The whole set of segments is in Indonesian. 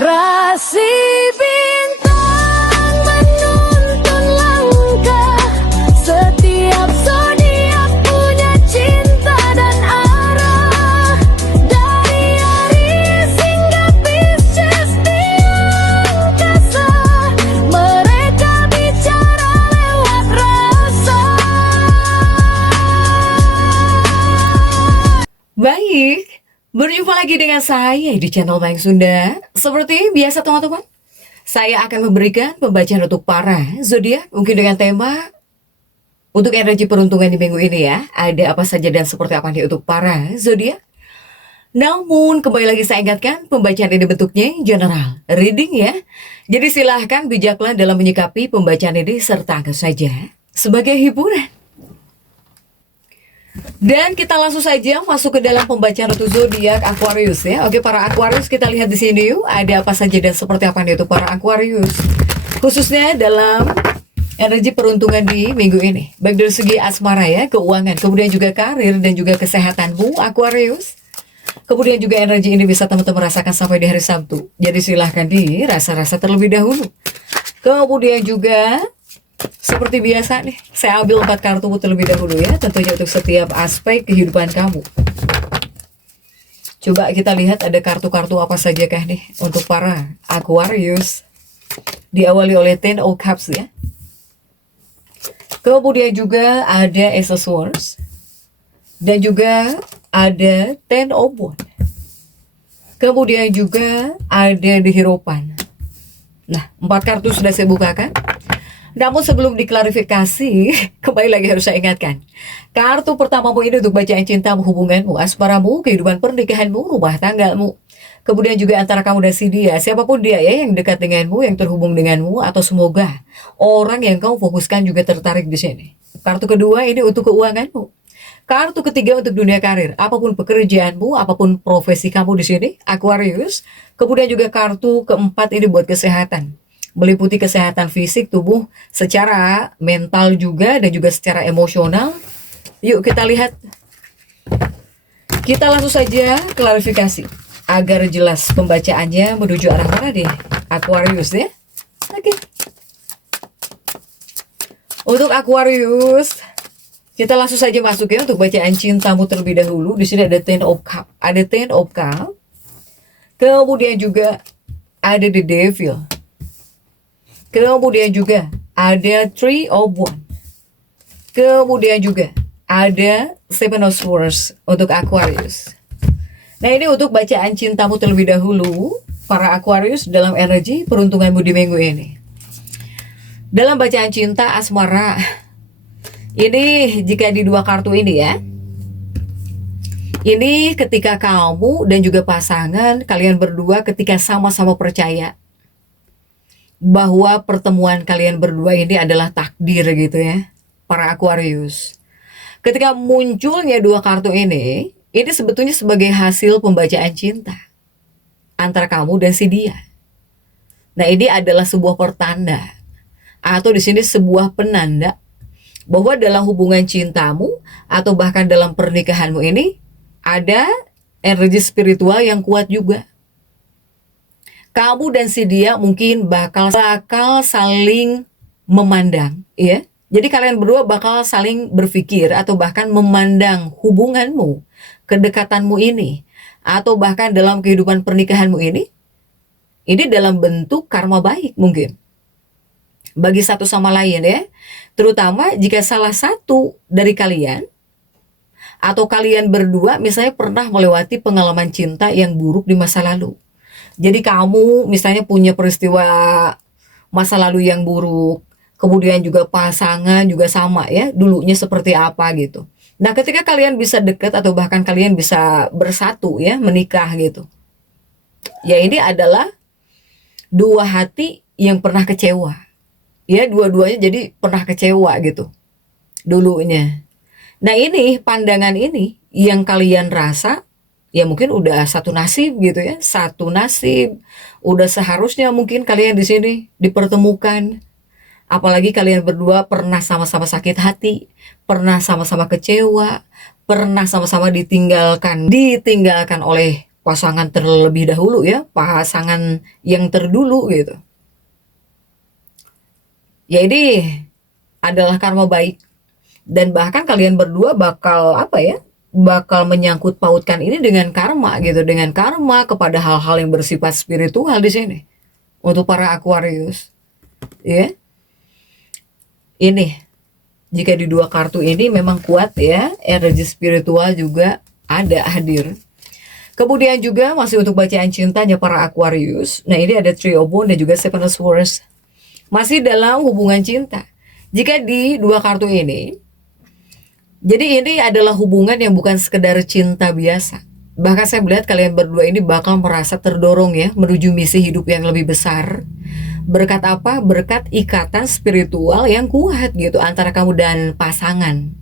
Rasi bintang menuntun langkah, setiap zodiak punya cinta dan arah. Dari Aries hingga Pisces di angkasa, mereka bicara lewat rasa. Baik, berjumpa lagi dengan saya di channel Mayang Sunda. Seperti biasa teman-teman, saya akan memberikan pembacaan untuk para zodiak mungkin dengan tema untuk energi peruntungan di minggu ini ya. Ada apa saja dan seperti apa nih untuk para zodiak. Namun kembali lagi saya ingatkan, pembacaan ini bentuknya general reading ya. Jadi silahkan bijaklah dalam menyikapi pembacaan ini serta anggap saja sebagai hiburan. Dan kita langsung saja masuk ke dalam pembacaan untuk zodiak Aquarius ya. Oke, para Aquarius, kita lihat di sini yuk, ada apa saja dan seperti apa nih untuk para Aquarius. Khususnya dalam energi peruntungan di minggu ini. Baik dari segi asmara ya, keuangan, kemudian juga karir dan juga kesehatanmu Aquarius. Kemudian juga energi ini bisa teman-teman rasakan sampai di hari Sabtu. Jadi silahkan dirasa-rasa terlebih dahulu. Kemudian juga seperti biasa nih, saya ambil 4 kartu terlebih dahulu ya, tentunya untuk setiap aspek kehidupan kamu. Coba kita lihat ada kartu-kartu apa saja kah nih untuk para Aquarius. Diawali oleh Ten of Cups ya. Kemudian juga ada Ace of Swords. Dan juga ada Ten of Wands. Kemudian juga ada The Hierophant. Nah, 4 kartu sudah saya bukakan. Namun sebelum diklarifikasi, kembali lagi harus saya ingatkan. Kartu pertamamu ini untuk bacaan cintamu, hubunganmu, asmaramu, kehidupan pernikahanmu, rumah tanggamu. Kemudian juga antara kamu dan si dia, siapapun dia ya yang dekat denganmu, yang terhubung denganmu, atau semoga orang yang kamu fokuskan juga tertarik di sini. Kartu kedua ini untuk keuanganmu. Kartu ketiga untuk dunia karir, apapun pekerjaanmu, apapun profesi kamu di sini, Aquarius. Kemudian juga kartu keempat ini buat kesehatan. Meliputi kesehatan fisik, tubuh, secara mental juga, dan juga secara emosional. Yuk kita lihat. Kita langsung saja klarifikasi agar jelas pembacaannya menuju arah mana deh Aquarius ya. Oke. Untuk Aquarius, kita langsung saja masuk ya untuk bacaan cintamu terlebih dahulu. Di sini ada Ten of Cup, ada Ten of Cup. Kemudian juga ada The Devil. Kemudian juga ada Three of Wands. Kemudian juga ada Seven of Swords untuk Aquarius. Nah, ini untuk bacaan cintamu terlebih dahulu, para Aquarius, dalam energi peruntunganmu di minggu ini. Dalam bacaan cinta asmara, ini jika di 2 kartu ini ya, ini ketika kamu dan juga pasangan, kalian berdua ketika sama-sama percaya bahwa pertemuan kalian berdua ini adalah takdir gitu ya, para Aquarius. Ketika munculnya 2 kartu ini sebetulnya sebagai hasil pembacaan cinta antara kamu dan si dia. Nah, ini adalah sebuah pertanda atau di sini sebuah penanda bahwa dalam hubungan cintamu atau bahkan dalam pernikahanmu ini ada energi spiritual yang kuat juga. Kamu dan si dia mungkin bakal saling memandang ya. Jadi kalian berdua bakal saling berpikir atau bahkan memandang hubunganmu, kedekatanmu ini, atau bahkan dalam kehidupan pernikahanmu ini dalam bentuk karma baik mungkin bagi satu sama lain ya. Terutama jika salah satu dari kalian atau kalian berdua misalnya pernah melewati pengalaman cinta yang buruk di masa lalu. Jadi kamu misalnya punya peristiwa masa lalu yang buruk, kemudian juga pasangan juga sama ya, dulunya seperti apa gitu. Nah, ketika kalian bisa dekat atau bahkan kalian bisa bersatu ya, menikah gitu. Ya, ini adalah 2 hati yang pernah kecewa. Ya, dua-duanya jadi pernah kecewa gitu dulunya. Nah, ini pandangan ini yang kalian rasa ya mungkin udah satu nasib gitu ya, satu nasib. Udah seharusnya mungkin kalian di sini dipertemukan. Apalagi kalian berdua pernah sama-sama sakit hati, pernah sama-sama kecewa, pernah sama-sama ditinggalkan oleh pasangan terlebih dahulu ya, pasangan yang terdulu gitu. Ya ini adalah karma baik. Dan bahkan kalian berdua bakal apa ya? Bakal menyangkut pautkan ini dengan karma gitu, dengan karma kepada hal-hal yang bersifat spiritual di sini. Untuk para Aquarius. Ya. Ini jika di dua kartu ini memang kuat ya, energi spiritual juga ada hadir. Kemudian juga masih untuk bacaan cintanya para Aquarius. Nah, ini ada Three of Wands dan juga Seven of Swords. Masih dalam hubungan cinta. Jika di dua kartu ini, jadi ini adalah hubungan yang bukan sekedar cinta biasa. Bahkan saya melihat kalian berdua ini bakal merasa terdorong ya menuju misi hidup yang lebih besar. Berkat apa? Berkat ikatan spiritual yang kuat gitu antara kamu dan pasangan.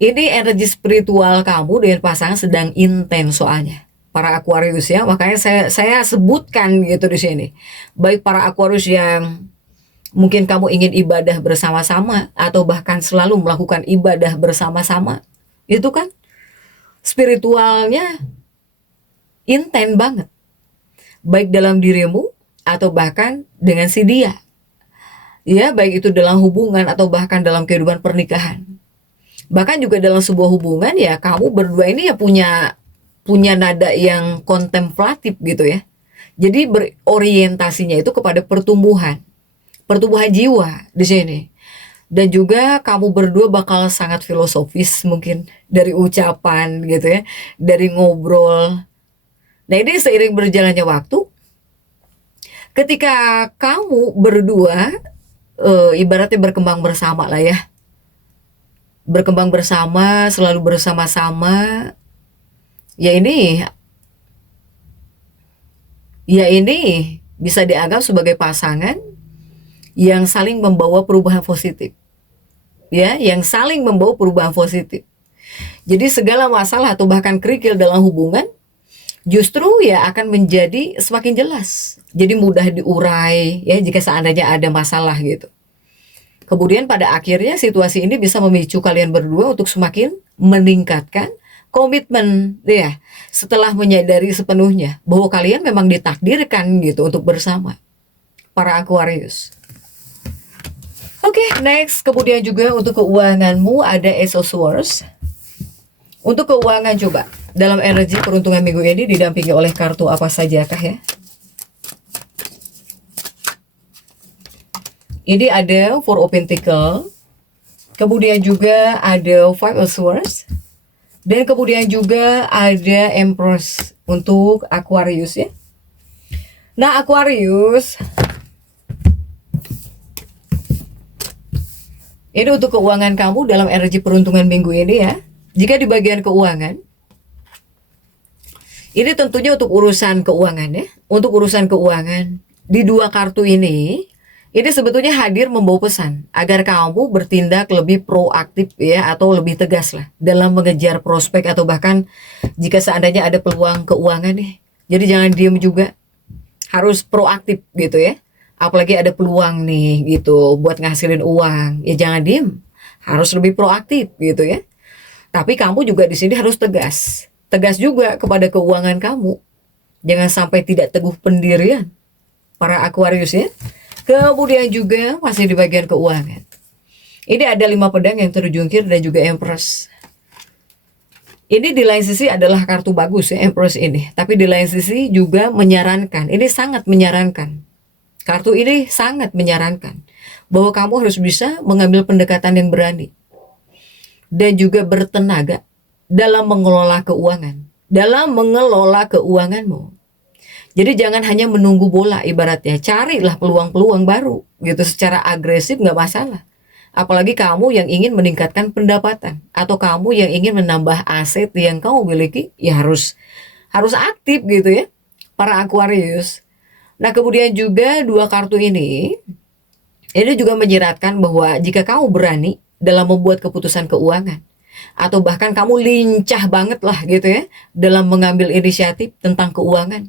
Ini energi spiritual kamu dengan pasangan sedang intens soalnya. Para Aquarius ya, makanya saya sebutkan gitu di sini. Baik para Aquarius yang mungkin kamu ingin ibadah bersama-sama atau bahkan selalu melakukan ibadah bersama-sama. Itu kan spiritualnya intens banget. Baik dalam dirimu atau bahkan dengan si dia. Ya, baik itu dalam hubungan atau bahkan dalam kehidupan pernikahan. Bahkan juga dalam sebuah hubungan ya kamu berdua ini ya punya nada yang kontemplatif gitu ya. Jadi berorientasinya itu kepada pertumbuhan jiwa di sini. Dan juga kamu berdua bakal sangat filosofis mungkin dari ucapan gitu ya, dari ngobrol. Nah, ini seiring berjalannya waktu, ketika kamu berdua ibaratnya berkembang bersama lah ya. Berkembang bersama, selalu bersama-sama. Ya ini bisa dianggap sebagai pasangan yang saling membawa perubahan positif. Ya, yang saling membawa perubahan positif. Jadi segala masalah atau bahkan kerikil dalam hubungan justru ya akan menjadi semakin jelas. Jadi mudah diurai ya jika seandainya ada masalah gitu. Kemudian pada akhirnya situasi ini bisa memicu kalian berdua untuk semakin meningkatkan komitmen ya. Setelah menyadari sepenuhnya bahwa kalian memang ditakdirkan gitu untuk bersama. Para Aquarius. Oke, next. Kemudian juga untuk keuanganmu ada Ace of Swords. Untuk keuangan coba. Dalam energi peruntungan minggu ini didampingi oleh kartu apa sajakah ya? Ini ada Four of Pentacles. Kemudian juga ada Five of Swords. Dan kemudian juga ada Empress untuk Aquarius ya. Nah, Aquarius, ini untuk keuangan kamu dalam energi peruntungan minggu ini ya. Jika di bagian keuangan, ini tentunya untuk urusan keuangan ya. Untuk urusan keuangan, di dua kartu ini sebetulnya hadir membawa pesan agar kamu bertindak lebih proaktif ya, atau lebih tegas lah dalam mengejar prospek atau bahkan jika seandainya ada peluang keuangan nih. Jadi jangan diem juga, harus proaktif gitu ya. Apalagi ada peluang nih gitu buat ngasilin uang, ya jangan diem, harus lebih proaktif gitu ya. Tapi kamu juga di sini harus tegas juga kepada keuangan kamu. Jangan sampai tidak teguh pendirian, para Aquarius ya. Kemudian juga masih di bagian keuangan. Ini ada 5 pedang yang terjungkir dan juga Empress. Ini di lain sisi adalah kartu bagus ya Empress ini. Tapi di lain sisi juga menyarankan. Ini sangat menyarankan. Kartu ini sangat menyarankan bahwa kamu harus bisa mengambil pendekatan yang berani. Dan juga bertenaga dalam mengelola keuangan. Dalam mengelola keuanganmu. Jadi jangan hanya menunggu bola ibaratnya, carilah peluang-peluang baru gitu secara agresif nggak masalah. Apalagi kamu yang ingin meningkatkan pendapatan atau kamu yang ingin menambah aset yang kamu miliki, ya harus aktif gitu ya, para Aquarius. Nah kemudian juga dua kartu ini juga menyiratkan bahwa jika kamu berani dalam membuat keputusan keuangan atau bahkan kamu lincah banget lah gitu ya dalam mengambil inisiatif tentang keuangan.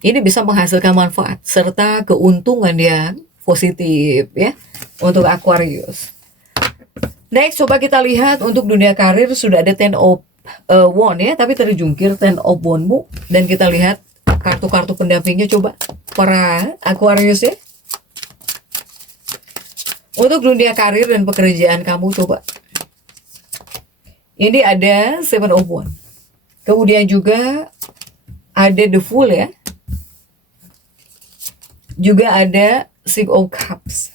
Ini bisa menghasilkan manfaat serta keuntungan yang positif ya untuk Aquarius. Next, coba kita lihat untuk dunia karir sudah ada Ten of wand ya, tapi terjungkir Ten of Wand-mu. Dan kita lihat kartu-kartu pendampingnya coba para Aquarius ya. Untuk dunia karir dan pekerjaan kamu coba. Ini ada Seven of Wands. Kemudian juga ada The Fool ya. Juga ada Six of Cups.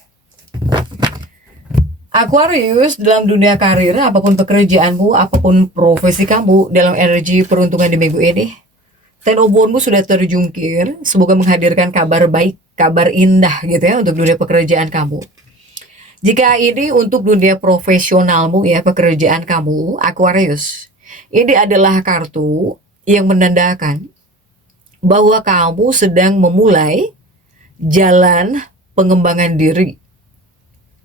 Aquarius, dalam dunia karir, apapun pekerjaanmu, apapun profesi kamu, dalam energi peruntungan di minggu ini, Ten of Wands-mu sudah terjungkir. Semoga menghadirkan kabar baik, kabar indah gitu ya untuk dunia pekerjaan kamu. Jika ini untuk dunia profesionalmu ya, pekerjaan kamu, Aquarius, ini adalah kartu yang menandakan bahwa kamu sedang memulai jalan pengembangan diri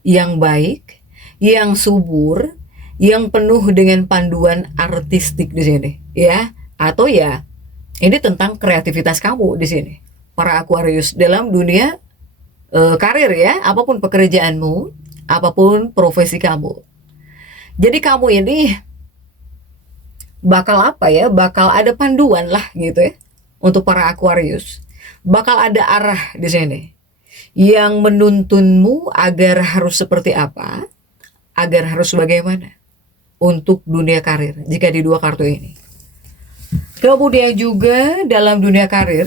yang baik, yang subur, yang penuh dengan panduan artistik di sini, ya. Atau ya, ini tentang kreativitas kamu di sini, para Aquarius dalam dunia karir ya, apapun pekerjaanmu, apapun profesi kamu. Jadi kamu ini bakal apa ya? Bakal ada panduan lah gitu ya untuk para Aquarius. Bakal ada arah di sini yang menuntunmu agar harus seperti apa, agar harus bagaimana untuk dunia karir jika di dua kartu ini. Kemudian juga dalam dunia karir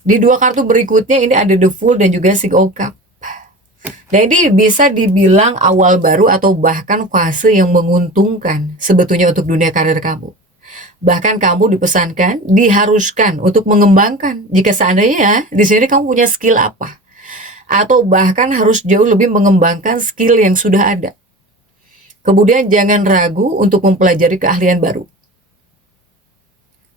di dua kartu berikutnya ini ada The Fool dan juga Six of Cups. Dan ini bisa dibilang awal baru atau bahkan fase yang menguntungkan sebetulnya untuk dunia karir kamu. Bahkan kamu dipesankan, diharuskan untuk mengembangkan jika seandainya di sini kamu punya skill apa. Atau bahkan harus jauh lebih mengembangkan skill yang sudah ada. Kemudian jangan ragu untuk mempelajari keahlian baru.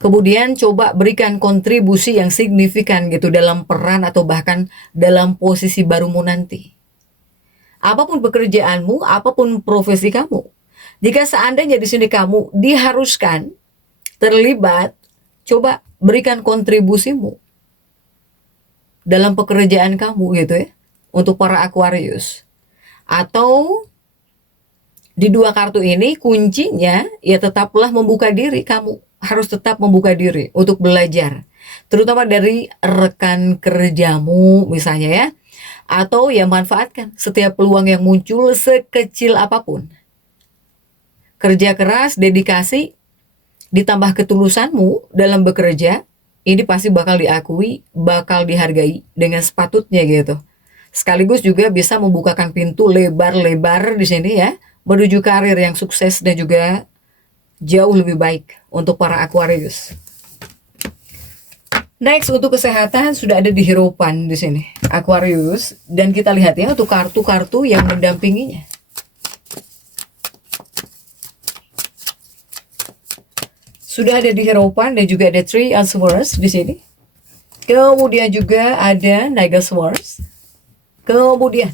Kemudian coba berikan kontribusi yang signifikan gitu dalam peran atau bahkan dalam posisi barumu nanti. Apapun pekerjaanmu, apapun profesi kamu. Jika seandainya di sini kamu diharuskan terlibat, coba berikan kontribusimu dalam pekerjaan kamu gitu ya, untuk para Aquarius. Atau di dua kartu ini kuncinya ya tetaplah membuka diri kamu. Harus tetap membuka diri untuk belajar. Terutama dari rekan kerjamu misalnya ya. Atau ya manfaatkan setiap peluang yang muncul sekecil apapun. Kerja keras, dedikasi, ditambah ketulusanmu dalam bekerja, ini pasti bakal diakui, bakal dihargai dengan sepatutnya gitu. Sekaligus juga bisa membukakan pintu lebar-lebar di sini ya, menuju karir yang sukses dan juga jauh lebih baik untuk para Aquarius. Next, untuk kesehatan sudah ada di Hierophant di sini, Aquarius, dan kita lihat ya untuk kartu-kartu yang mendampinginya. Sudah ada di Hierophant dan juga ada Three of Swords di sini. Kemudian juga ada Knight of Swords. Kemudian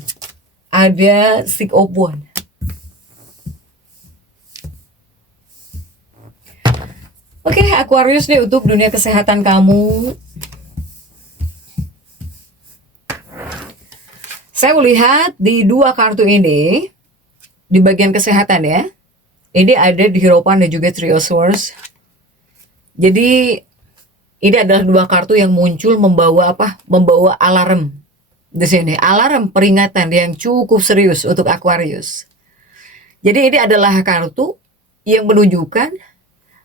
ada Six of Wands. Oke, Aquarius nih untuk dunia kesehatan kamu. Saya melihat di dua kartu ini, di bagian kesehatan ya, ini ada di Hierophant dan juga Three of Swords. Jadi ini adalah dua kartu yang muncul membawa apa? Membawa alarm di sini, alarm peringatan yang cukup serius untuk Aquarius. Jadi ini adalah kartu yang menunjukkan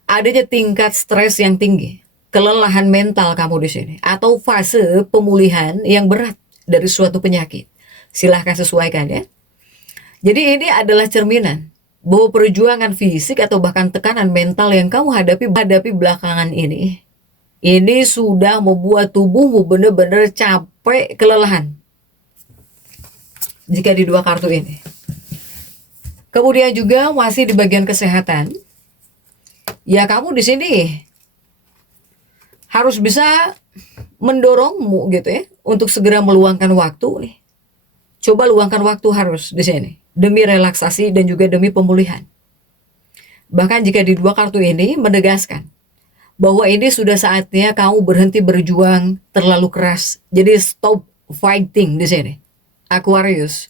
adanya tingkat stres yang tinggi, kelelahan mental kamu di sini, atau fase pemulihan yang berat dari suatu penyakit. Silahkan sesuaikan ya. Jadi ini adalah cerminan bahwa perjuangan fisik atau bahkan tekanan mental yang kamu hadapi belakangan ini sudah membuat tubuhmu benar-benar capek, kelelahan. Jika di dua kartu ini. Kemudian juga masih di bagian kesehatan. Ya kamu di sini harus bisa mendorongmu gitu ya untuk segera meluangkan waktu nih. Coba luangkan waktu harus di sini demi relaksasi dan juga demi pemulihan. Bahkan jika di dua kartu ini menegaskan bahwa ini sudah saatnya kamu berhenti berjuang terlalu keras. Jadi stop fighting di sini. Aquarius,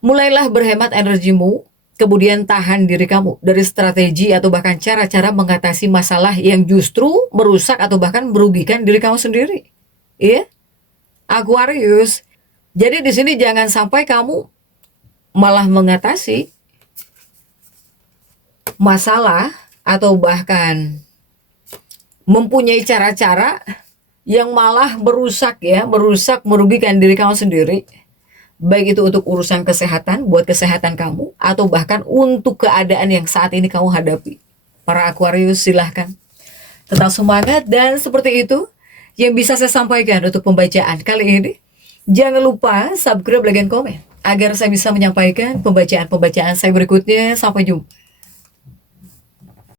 mulailah berhemat energimu kemudian tahan diri kamu dari strategi atau bahkan cara-cara mengatasi masalah yang justru merusak atau bahkan merugikan diri kamu sendiri. Iya, Aquarius. Jadi di sini jangan sampai kamu malah mengatasi masalah atau bahkan mempunyai cara-cara yang malah merusak ya, merusak, merugikan diri kamu sendiri. Baik itu untuk urusan kesehatan, buat kesehatan kamu, atau bahkan untuk keadaan yang saat ini kamu hadapi. Para Aquarius silahkan tetap semangat, dan seperti itu yang bisa saya sampaikan untuk pembacaan kali ini. Jangan lupa subscribe, like, dan komen agar saya bisa menyampaikan pembacaan-pembacaan saya berikutnya. Sampai jumpa.